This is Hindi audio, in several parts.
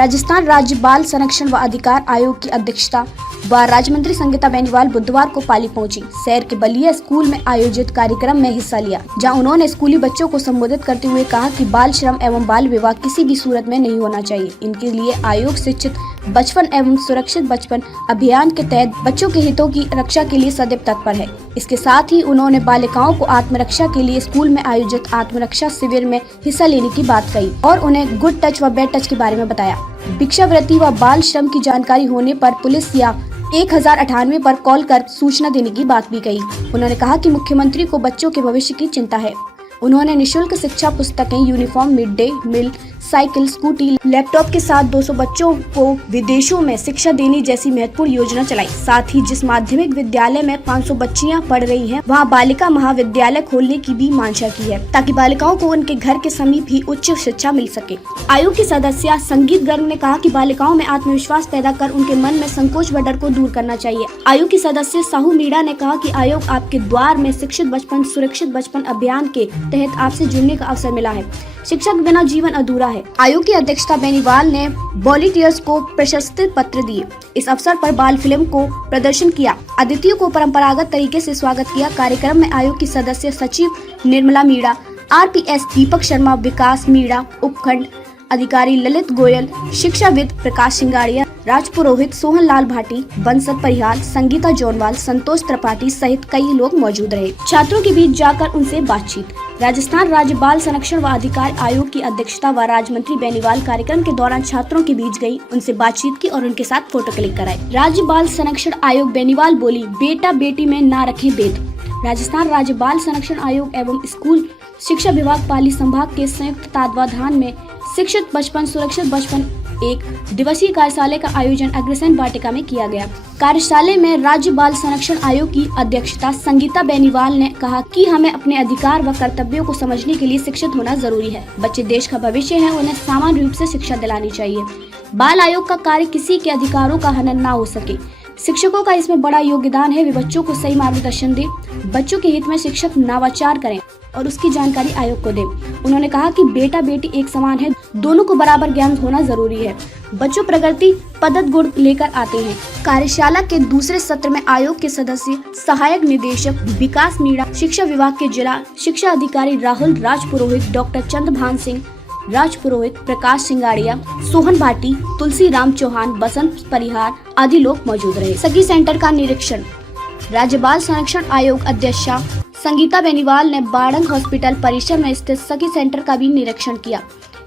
राजस्थान राज्य बाल संरक्षण व अधिकार आयोग की अध्यक्षता व राज्य मंत्री संगीता बेनीवाल बुधवार को पाली पहुंची। शहर के बलिया स्कूल में आयोजित कार्यक्रम में हिस्सा लिया, जहां उन्होंने स्कूली बच्चों को संबोधित करते हुए कहा कि बाल श्रम एवं बाल विवाह किसी भी सूरत में नहीं होना चाहिए। इनके लिए आयोग शिक्षित बचपन एवं सुरक्षित बचपन अभियान के तहत बच्चों के हितों की रक्षा के लिए सदैव तत्पर है। इसके साथ ही उन्होंने बालिकाओं को आत्मरक्षा के लिए स्कूल में आयोजित आत्मरक्षा शिविर में हिस्सा लेने की बात कही और उन्हें गुड टच व बैड टच के बारे में बताया। भिक्षावृत्ति व बाल श्रम की जानकारी होने पर पुलिस या 1098 पर कॉल कर सूचना देने की बात भी कही। उन्होंने कहा कि मुख्यमंत्री को बच्चों के भविष्य की चिंता है। उन्होंने निःशुल्क शिक्षा पुस्तकें, uniform, mid day meal, cycle, scooty, laptop के साथ 200 बच्चों को विदेशों में शिक्षा देने जैसी महत्वपूर्ण योजना चलाई। साथ ही जिस माध्यमिक विद्यालय में 500 बच्चियां पढ़ रही हैं, वहां बालिका महाविद्यालय खोलने की भी मंशा की है, ताकि बालिकाओं को उनके घर के समीप ही उच्च शिक्षा मिल सके। आयोग की सदस्य संगीत गर्ग ने कहा कि बालिकाओं में आत्मविश्वास पैदा कर उनके मन में संकोच व डर को दूर करना चाहिए। आयोग की सदस्य साहू मीणा ने कहा कि आयोग आपके द्वार में शिक्षित बचपन सुरक्षित बचपन अभियान के तहत आपसे जुड़ने का अवसर मिला है। शिक्षा के बिना जीवन अधूरा है। आयोग की अध्यक्षता बेनीवाल ने वॉलंटियर्स को प्रशस्ति पत्र दिए। इस अवसर पर बाल फिल्म को प्रदर्शन किया। अतिथियों को परंपरागत तरीके से स्वागत किया। कार्यक्रम में आयोग की सदस्य सचिव निर्मला मीणा, RPS दीपक शर्मा, विकास मीणा, उपखंड अधिकारी ललित गोयल, शिक्षाविद प्रकाश सिंगाड़िया, राज पुरोहित, सोहन लाल भाटी, बंसत परिहार, संगीता जोनवाल, संतोष त्रिपाठी सहित कई लोग मौजूद रहे। छात्रों के बीच जाकर उनसे बातचीत। राजस्थान राज्य बाल संरक्षण व अधिकार आयोग की अध्यक्षता व राज्य मंत्री बेनीवाल कार्यक्रम के दौरान छात्रों के बीच गई, उनसे बातचीत की और उनके साथ फोटो क्लिक कराई। राज्य बाल संरक्षण आयोग बेनीवाल बोली, बेटा बेटी में ना रखें भेद। राजस्थान राज्य बाल संरक्षण आयोग एवं स्कूल शिक्षा विभाग पाली संभाग के संयुक्त तत्वाधान में शिक्षित बचपन सुरक्षित बचपन एक दिवसीय कार्यशाला का आयोजन अग्रसेन वाटिका में किया गया। कार्यशाला में राज्य बाल संरक्षण आयोग की अध्यक्षता संगीता बेनीवाल ने कहा कि हमें अपने अधिकार व कर्तव्यों को समझने के लिए शिक्षित होना जरूरी है। बच्चे देश का भविष्य है, उन्हें सामान्य रूप से शिक्षा दिलानी चाहिए। बाल आयोग का कार्य किसी के अधिकारों का हनन न हो सके। शिक्षकों का इसमें बड़ा योगदान है। वे बच्चों को सही मार्गदर्शन दे, बच्चों के हित में शिक्षक नवाचार करें और उसकी जानकारी आयोग को दे। उन्होंने कहा कि बेटा बेटी एक समान है, दोनों को बराबर ज्ञान होना जरूरी है। बच्चों प्रगति पद्धत गुण लेकर आते हैं। कार्यशाला के दूसरे सत्र में आयोग के सदस्य सहायक निदेशक विकास मीणा, शिक्षा विभाग के जिला शिक्षा अधिकारी राहुल राजपुरोहित, डॉक्टर चंद्रभान सिंह राजपुरोहित, प्रकाश सिंगाड़िया, सोहन भाटी, तुलसी राम चौहान, बसंत परिहार आदि लोग मौजूद रहे। सखी सेंटर का निरीक्षण। राज्य बाल संरक्षण आयोग अध्यक्षा संगीता बेनीवाल ने बाड़ंग हॉस्पिटल परिसर में स्थित सखी सेंटर का भी निरीक्षण किया।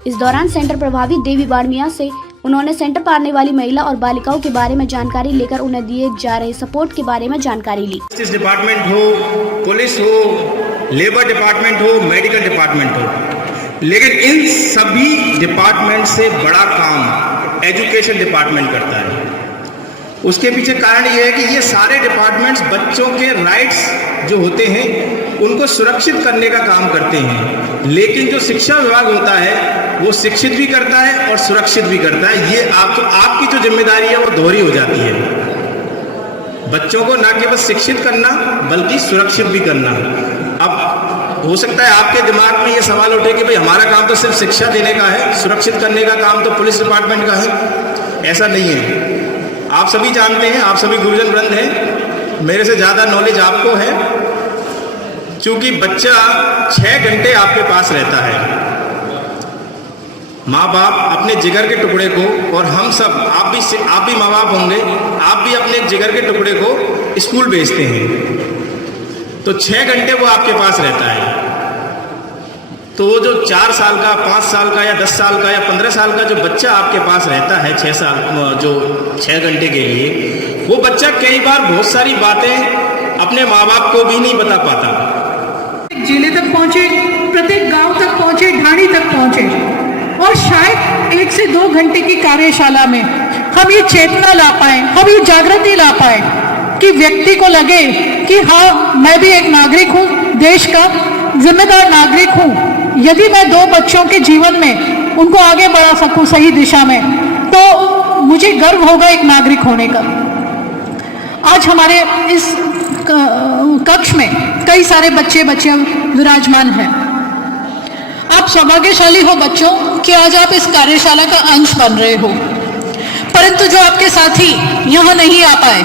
इस दौरान सेंटर प्रभावी देवी बाड़मिया से उन्होंने सेंटर पर आने वाली महिला और बालिकाओं के बारे में जानकारी लेकर उन्हें दिए जा रहे सपोर्ट के बारे में जानकारी ली। जस्टिस डिपार्टमेंट हो, पुलिस हो, लेबर डिपार्टमेंट हो, मेडिकल डिपार्टमेंट हो, लेकिन इन सभी डिपार्टमेंट से बड़ा काम एजुकेशन डिपार्टमेंट करता है। उसके पीछे कारण ये है कि ये सारे डिपार्टमेंट्स बच्चों के राइट्स जो होते हैं उनको सुरक्षित करने का काम करते हैं, लेकिन जो शिक्षा विभाग होता है वो शिक्षित भी करता है और सुरक्षित भी करता है। ये आपकी जो जिम्मेदारी है वो दोहरी हो जाती है, बच्चों को न केवल शिक्षित करना बल्कि सुरक्षित भी करना। अब हो सकता है आपके दिमाग में ये सवाल उठे कि भाई हमारा काम तो सिर्फ शिक्षा देने का है, सुरक्षित करने का काम तो पुलिस डिपार्टमेंट का है। ऐसा नहीं है। आप सभी जानते हैं, आप सभी गुरुजन वृंद हैं, मेरे से ज़्यादा नॉलेज आपको है। क्योंकि बच्चा 6 घंटे आपके पास रहता है, माँ बाप अपने जिगर के टुकड़े को, और हम सब आप भी माँ बाप होंगे, आप भी अपने जिगर के टुकड़े को स्कूल भेजते हैं, तो 6 घंटे वो आपके पास रहता है। तो वो जो 4 साल का, 5 साल का या 10 साल का या 15 साल का जो बच्चा आपके पास रहता है 6 घंटे के लिए, वो बच्चा कई बार बहुत सारी बातें अपने माँ बाप को भी नहीं बता पाता। जिले तक पहुँचे, प्रत्येक गांव तक पहुँचे, ढाणी तक पहुँचे, और शायद 1 से 2 घंटे की कार्यशाला में हम ये चेतना ला पाए, हम ये जागृति ला पाए कि व्यक्ति को लगे कि हाँ, मैं भी एक नागरिक हूँ, देश का जिम्मेदार नागरिक हूँ। यदि मैं 2 बच्चों के जीवन में उनको आगे बढ़ा सकूं सही दिशा में, तो मुझे गर्व होगा एक नागरिक होने का। आज हमारे इस कक्ष में कई सारे बच्चे बच्चियां विराजमान हैं। आप सौभाग्यशाली हो बच्चों कि आज आप इस कार्यशाला का अंश बन रहे हो, परंतु जो आपके साथी यहाँ नहीं आ पाए,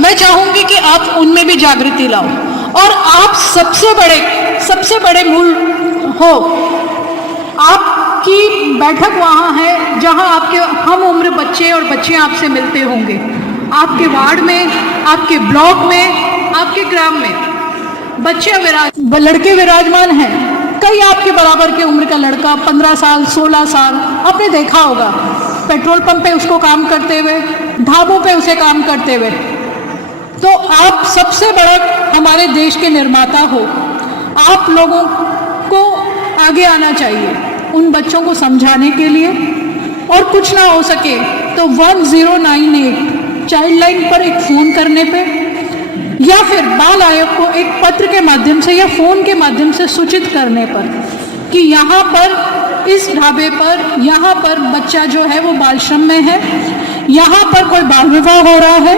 मैं चाहूंगी कि आप उनमें भी जागृति लाओ और आप सबसे बड़े मूल हो। आपकी बैठक वहाँ है जहाँ आपके हम उम्र बच्चे और बच्चियाँ आपसे मिलते होंगे, आपके वार्ड में, आपके ब्लॉक में, आपके ग्राम में लड़के विराजमान हैं। कई आपके बराबर के उम्र का लड़का 15 साल 16 साल आपने देखा होगा पेट्रोल पंप पे उसको काम करते हुए, ढाबों पे उसे काम करते हुए। तो आप सबसे बड़ा हमारे देश के निर्माता हो, आप लोगों को आगे आना चाहिए उन बच्चों को समझाने के लिए, और कुछ ना हो सके तो 1098 चाइल्ड लाइन पर एक फ़ोन करने पे, या फिर बाल आयोग को एक पत्र के माध्यम से या फ़ोन के माध्यम से सूचित करने पर कि यहाँ पर इस ढाबे पर यहाँ पर बच्चा जो है वो बाल श्रम में है, यहाँ पर कोई बाल विवाह हो रहा है।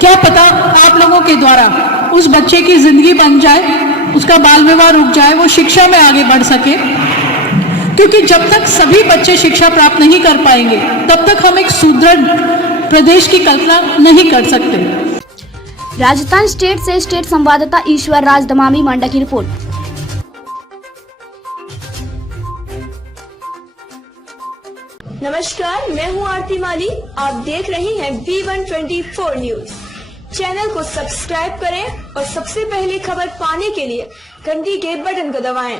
क्या पता आप लोगों के द्वारा उस बच्चे की ज़िंदगी बन जाए, उसका बाल विवाह रुक जाए, वो शिक्षा में आगे बढ़ सके। क्योंकि जब तक सभी बच्चे शिक्षा प्राप्त नहीं कर पाएंगे तब तक हम एक सुदृढ़ प्रदेश की कल्पना नहीं कर सकते। राजस्थान स्टेट से स्टेट संवाददाता ईश्वर राज दमामी मांडा की रिपोर्ट। नमस्कार, मैं हूं आरती माली। आप देख रहे हैं V124 न्यूज। चैनल को सब्सक्राइब करें और सबसे पहले खबर पाने के लिए घंटी के बटन को दबाएं।